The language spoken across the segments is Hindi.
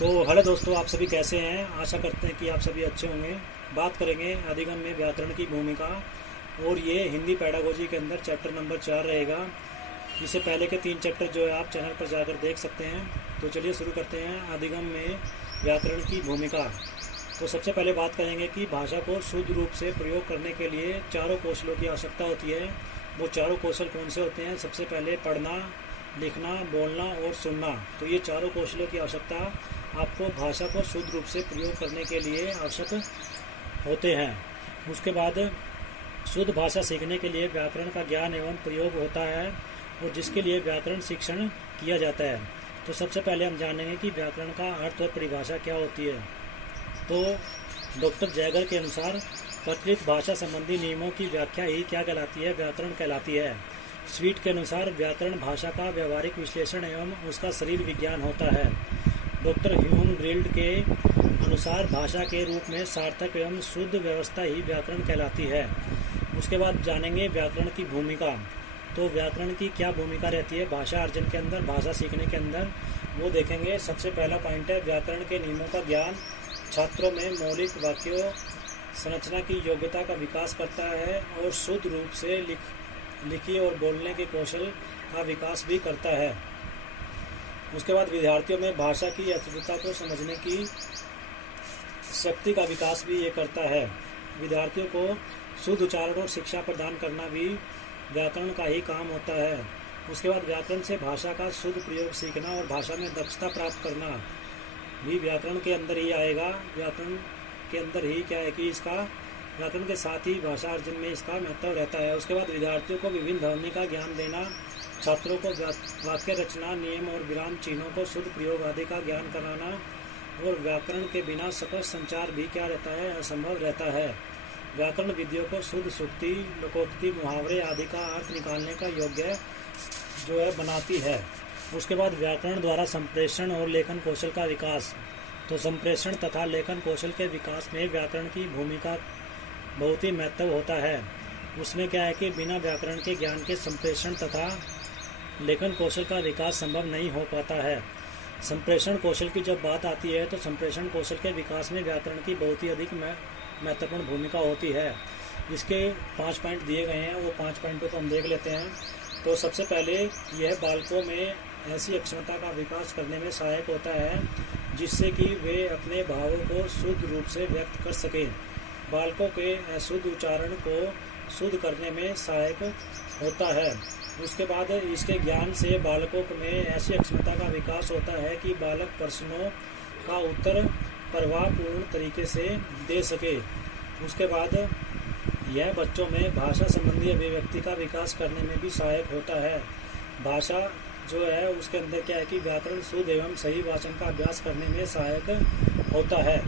तो हेलो दोस्तों, आप सभी कैसे हैं। आशा करते हैं कि आप सभी अच्छे होंगे। बात करेंगे अधिगम में व्याकरण की भूमिका, और ये हिंदी पैडागोजी के अंदर चैप्टर नंबर 4 रहेगा। इससे पहले के 3 चैप्टर जो है आप चैनल पर जाकर देख सकते हैं। तो चलिए शुरू करते हैं अधिगम में व्याकरण की भूमिका। तो सबसे पहले बात करेंगे कि भाषा को शुद्ध रूप से प्रयोग करने के लिए चारों कौशलों की आवश्यकता होती है। वो चारों कौशल कौन से होते हैं? सबसे पहले पढ़ना, लिखना, बोलना और सुनना। तो ये चारों कौशलों की आवश्यकता आपको भाषा को शुद्ध रूप से प्रयोग करने के लिए आवश्यक होते हैं। उसके बाद शुद्ध भाषा सीखने के लिए व्याकरण का ज्ञान एवं प्रयोग होता है, और जिसके लिए व्याकरण शिक्षण किया जाता है। तो सबसे पहले हम जानेंगे कि व्याकरण का अर्थ और परिभाषा क्या होती है। तो डॉक्टर जैगर के अनुसार प्रचलित भाषा संबंधी नियमों की व्याख्या ही क्या कहलाती है? व्याकरण कहलाती है। स्वीट के अनुसार व्याकरण भाषा का व्यवहारिक विश्लेषण एवं उसका शरीर विज्ञान होता है। डॉक्टर ह्यूम ग्रिल्ड के अनुसार भाषा के रूप में सार्थक एवं शुद्ध व्यवस्था ही व्याकरण कहलाती है। उसके बाद जानेंगे व्याकरण की भूमिका। तो व्याकरण की क्या भूमिका रहती है भाषा अर्जन के अंदर, भाषा सीखने के अंदर, वो देखेंगे। सबसे पहला पॉइंट है व्याकरण के नियमों का ज्ञान छात्रों में मौलिक वाक्यों संरचना की योग्यता का विकास करता है, और शुद्ध रूप से लिखी और बोलने के कौशल का विकास भी करता है। उसके बाद विद्यार्थियों में भाषा की अर्थवत्ता को समझने की शक्ति का विकास भी ये करता है। विद्यार्थियों को शुद्ध उच्चारण और शिक्षा प्रदान करना भी व्याकरण का ही काम होता है। उसके बाद व्याकरण से भाषा का शुद्ध प्रयोग सीखना और भाषा में दक्षता प्राप्त करना भी व्याकरण के अंदर ही आएगा। व्याकरण के अंदर ही क्या है कि इसका व्याकरण के साथ ही भाषा अर्जन में इसका महत्व रहता है। उसके बाद विद्यार्थियों को विभिन्न ध्वनि का ज्ञान देना, छात्रों को वाक्य रचना, नियम और विराम चिन्हों को शुद्ध प्रयोग आदि का ज्ञान कराना, और व्याकरण के बिना स्पष्ट संचार भी क्या रहता है? असंभव रहता है। व्याकरण विधियों को शुद्ध सूक्ति, लोकोक्ति, मुहावरे आदि का अर्थ निकालने का योग्य जो है बनाती है। उसके बाद व्याकरण द्वारा संप्रेषण और लेखन कौशल का विकास। तो संप्रेषण तथा लेखन कौशल के विकास में व्याकरण की भूमिका बहुत ही महत्व होता है। उसमें क्या है कि बिना व्याकरण के ज्ञान के संप्रेषण तथा लेखन कौशल का विकास संभव नहीं हो पाता है। संप्रेषण कौशल की जब बात आती है तो संप्रेषण कौशल के विकास में व्याकरण की बहुत ही अधिक महत्वपूर्ण भूमिका होती है। इसके 5 पॉइंट दिए गए हैं, वो 5 पॉइंटों को हम देख लेते हैं। तो सबसे पहले यह बालकों में ऐसी अक्षमता का विकास करने में सहायक होता है जिससे कि वे अपने भावों को शुद्ध रूप से व्यक्त कर सकें। बालकों के अशुद्ध उच्चारण को शुद्ध करने में सहायक होता है। उसके बाद इसके ज्ञान से बालकों में ऐसी अक्षमता का विकास होता है कि बालक प्रश्नों का उत्तर प्रभावपूर्ण तरीके से दे सके। उसके बाद यह बच्चों में भाषा संबंधी अभिव्यक्ति का विकास करने में भी सहायक होता है। भाषा जो है उसके अंदर क्या है कि व्याकरण शुद्ध एवं सही वाचन का अभ्यास करने में सहायक होता है।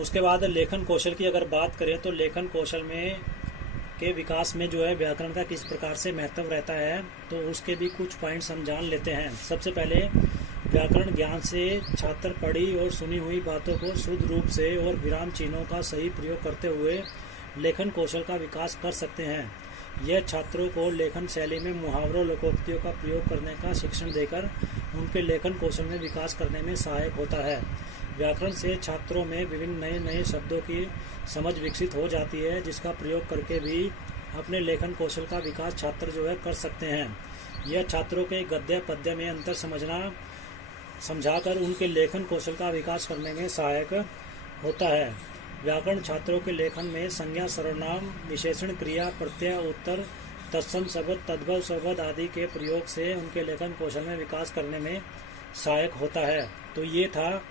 उसके बाद लेखन कौशल की अगर बात करें तो लेखन कौशल में के विकास में जो है व्याकरण का किस प्रकार से महत्व रहता है, तो उसके भी कुछ पॉइंट्स हम जान लेते हैं। सबसे पहले व्याकरण ज्ञान से छात्र पढ़ी और सुनी हुई बातों को शुद्ध रूप से और विराम चिन्हों का सही प्रयोग करते हुए लेखन कौशल का विकास कर सकते हैं। यह छात्रों को लेखन शैली में मुहावरों, लोकोक्तियों का प्रयोग करने का शिक्षण देकर उनके लेखन कौशल में विकास करने में सहायक होता है। व्याकरण से छात्रों में विभिन्न नए नए शब्दों की समझ विकसित हो जाती है, जिसका प्रयोग करके भी अपने लेखन कौशल का विकास छात्र जो है कर सकते हैं। यह छात्रों के गद्य पद्य में अंतर समझाकर उनके लेखन कौशल का विकास करने में सहायक होता है। व्याकरण छात्रों के लेखन में संज्ञा, सर्वनाम, विशेषण, क्रिया, प्रत्यय, उत्तर, तत्सम शब्द, तद्भव शब्द आदि के प्रयोग से उनके लेखन कौशल में विकास करने में सहायक होता है। तो ये था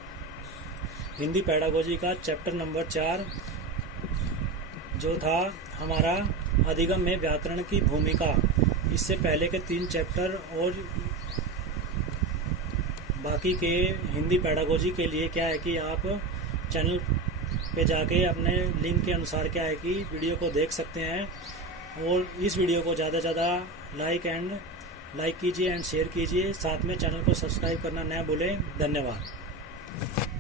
हिंदी पैडागोजी का चैप्टर नंबर 4 जो था हमारा अधिगम में व्याकरण की भूमिका। इससे पहले के 3 चैप्टर और बाकी के हिंदी पैडागोजी के लिए क्या है कि आप चैनल पे जाके अपने लिंक के अनुसार क्या है कि वीडियो को देख सकते हैं, और इस वीडियो को ज़्यादा से ज़्यादा लाइक कीजिए एंड शेयर कीजिए। साथ में चैनल को सब्सक्राइब करना न भूलें। धन्यवाद।